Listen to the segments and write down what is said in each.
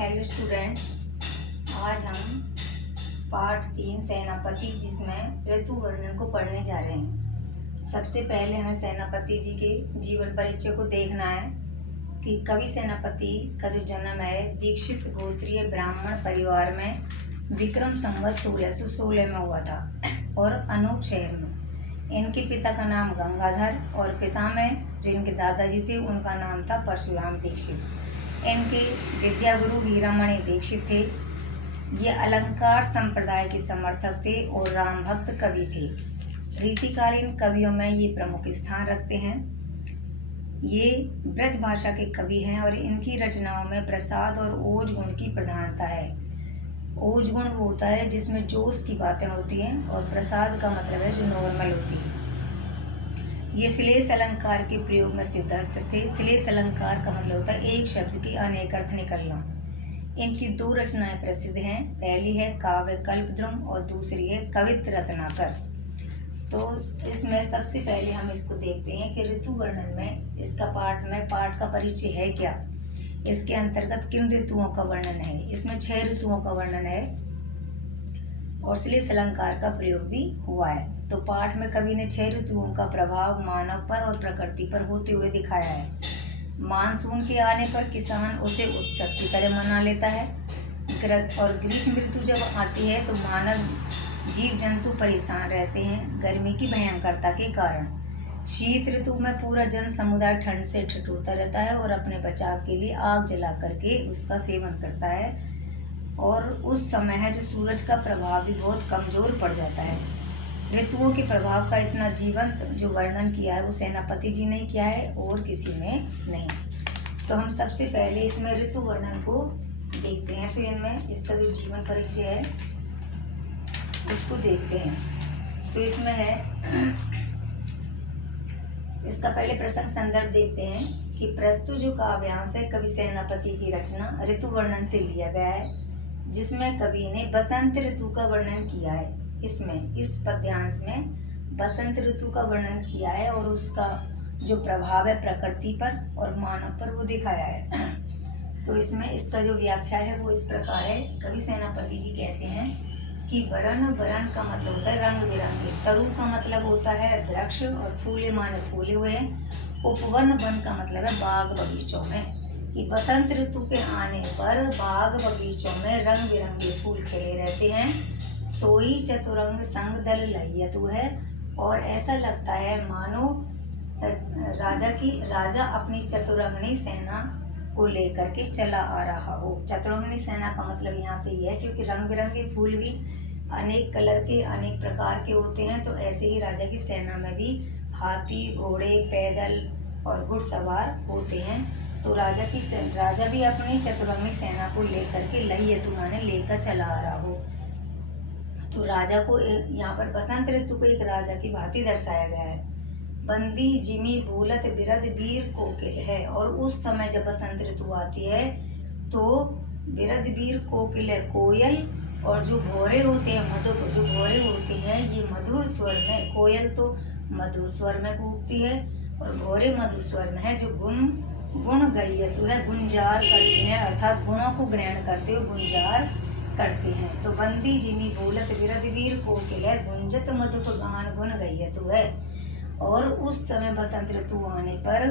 Hello student, आज हम पाठ 3 सेनापति जिसमें ऋतु वर्णन को पढ़ने जा रहे हैं। सबसे पहले हमें सेनापति जी के जीवन परिचय को देखना है कि कवि सेनापति का जो जन्म है दीक्षित गोत्रीय ब्राह्मण परिवार में विक्रम संवत 1616 में हुआ था और अनूप शहर में। इनके पिता का नाम गंगाधर और पिता में जो इनके दादाजी थे उनका नाम था परशुराम दीक्षित। इनके विद्यागुरु हीरामणि दीक्षित थे। ये अलंकार संप्रदाय के समर्थक थे और राम भक्त कवि थे। रीतिकालीन कवियों में ये प्रमुख स्थान रखते हैं। ये ब्रज भाषा के कवि हैं और इनकी रचनाओं में प्रसाद और ओज गुण की प्रधानता है। ओज गुण वो होता है जिसमें जोश की बातें होती हैं और प्रसाद का मतलब है जो नॉर्मल होती है। ये श्लेष अलंकार के प्रयोग में सिद्धहस्त थे। श्लेष अलंकार का मतलब होता है एक शब्द के अनेक अर्थ निकलना। इनकी 2 रचनाएं प्रसिद्ध हैं। पहली है काव्य कल्पद्रुम और दूसरी है कवित्र रत्नाकर। तो इसमें सबसे पहले हम इसको देखते हैं कि ऋतु वर्णन में इसका पाठ का परिचय है क्या, इसके अंतर्गत किन ऋतुओं का वर्णन है। इसमें 6 ऋतुओं का वर्णन है और श्लेष अलंकार का प्रयोग भी हुआ है। तो पाठ में कवि ने 6 ऋतुओं का प्रभाव मानव पर और प्रकृति पर होते हुए दिखाया है। मानसून के आने पर किसान उसे उत्सव की तरह मना लेता है और ग्रीष्म ऋतु जब आती है तो मानव जीव जंतु परेशान रहते हैं गर्मी की भयंकरता के कारण। शीत ऋतु में पूरा जन समुदाय ठंड से ठिठुरता रहता है और अपने बचाव के लिए आग जला करके उसका सेवन करता है। और उस समय है जो सूरज का प्रभाव भी बहुत कमजोर पड़ जाता है। ऋतुओं के प्रभाव का इतना जीवंत जो वर्णन किया है वो सेनापति जी ने किया है और किसी ने नहीं। तो हम सबसे पहले इसमें ऋतु वर्णन को देखते हैं। तो इनमें इसका जो जीवन परिचय है उसको देखते हैं। तो इसमें है इसका पहले प्रसंग संदर्भ देखते हैं कि प्रस्तुत जो काव्यांश है कवि सेनापति की रचना ऋतु वर्णन से लिया गया है, जिसमें कवि ने बसंत ऋतु का वर्णन किया है। इसमें इस पद्यांश में बसंत ऋतु का वर्णन किया है और उसका जो प्रभाव है प्रकृति पर और मानव पर वो दिखाया है। तो इसमें इसका जो व्याख्या है वो इस प्रकार है। कवि सेनापति जी कहते हैं कि वरण का मतलब होता है रंग बिरंगे, तरु का मतलब होता है वृक्ष और फूले माने फूले हुए। उपवन वन का मतलब है बाग बगीचों में, कि बसंत ऋतु के आने पर बाग बगीचों में रंग बिरंगे फूल खिले रहते हैं। सोई चतुरंग संग दल लयतु है और ऐसा लगता है मानो राजा अपनी चतुरंगनी सेना को लेकर के चला आ रहा हो। चतुरंगनी सेना का मतलब यहाँ से ये है क्योंकि रंग बिरंगे फूल भी अनेक कलर के अनेक प्रकार के होते हैं। तो ऐसे ही राजा की सेना में भी हाथी घोड़े पैदल और घुड़सवार होते हैं। तो राजा भी अपनी चतुरंगी सेना को लेकर के लयतु माने लेकर चला आ रहा हो। तो राजा को यहाँ पर बसंत ऋतु को एक राजा की भांति दर्शाया गया है। बंदी जिमी बोलत बिरद वीर कोकिल है और उस समय जब बसंत ऋतु आती है तो बिरद वीर कोकिल है कोयल, और जो भौरे होते हैं ये मधुर स्वर में, कोयल तो मधुर स्वर में कूकती है और भौरे मधुर स्वर में है जो गुण गयतु है गुंजार करते हैं, अर्थात गुणों को ग्रहण करते हुए गुंजार करते हैं। तो बंदी जिमी बोलत बिरद वीर कोकिल है गुंजत मधुप गान गुण गयतु है। और उस समय बसंत ऋतु आने पर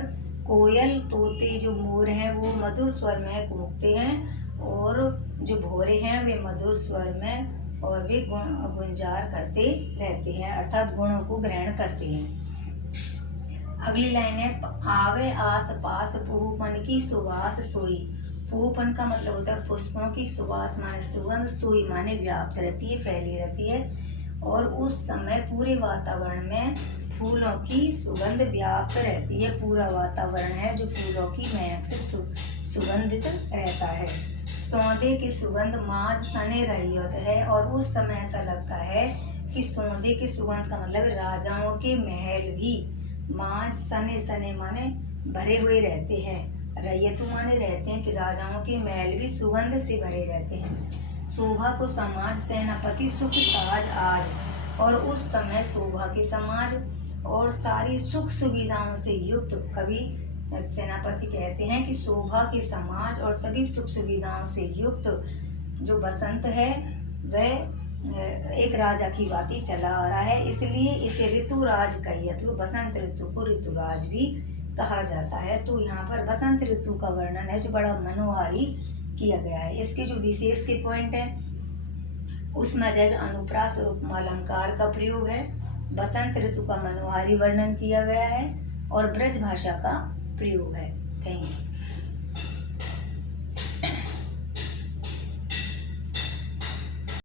कोयल तोते जो मोर हैं वो मधुर स्वर में कूकते हैं और जो भौरे हैं वे मधुर स्वर में और वे गुंजार करते रहते हैं, अर्थात गुणों को ग्रहण करते हैं। अगली लाइन है आवे आस पास पुहुपन की सुवास सोई। पुहुपन का मतलब होता है पुष्पों की सुवास माने सुगंध, सोई माने व्याप्त रहती है फैली रहती है। और उस समय पूरे वातावरण में फूलों की सुगंध व्याप्त रहती है। पूरा वातावरण है जो फूलों की महक से सुगंधित रहता है। सौंदे की सुगंध माज सने रही होती है और उस समय ऐसा लगता है कि सौंदे की सुगंध का मतलब राजाओं के महल भी माज सने सने माने भरे हुए रहते हैं। रैयतु माने रहते हैं कि राजाओं के महल भी सुगंध से भरे रहते हैं। शोभा को समाज सेनापति सुख साज आज, और उस समय शोभा के समाज और सारी सुख सुविधाओं से युक्त, कवि सेनापति कहते हैं कि शोभा के समाज और सभी सुख सुविधाओं से युक्त जो बसंत है वह एक राजा की बात ही चला आ रहा है, इसलिए इसे ऋतुराज कहियत। बसंत ऋतु को ऋतुराज भी कहा जाता है। तो यहाँ पर बसंत ऋतु का वर्णन है जो बड़ा मनोहारी किया गया है। इसके जो विशेष के पॉइंट है उसमें जगह अनुप्रास और उपमा अलंकार का प्रयोग है, बसंत ऋतु का मनोहारी वर्णन किया गया है और ब्रज भाषा का प्रयोग है। Thank you.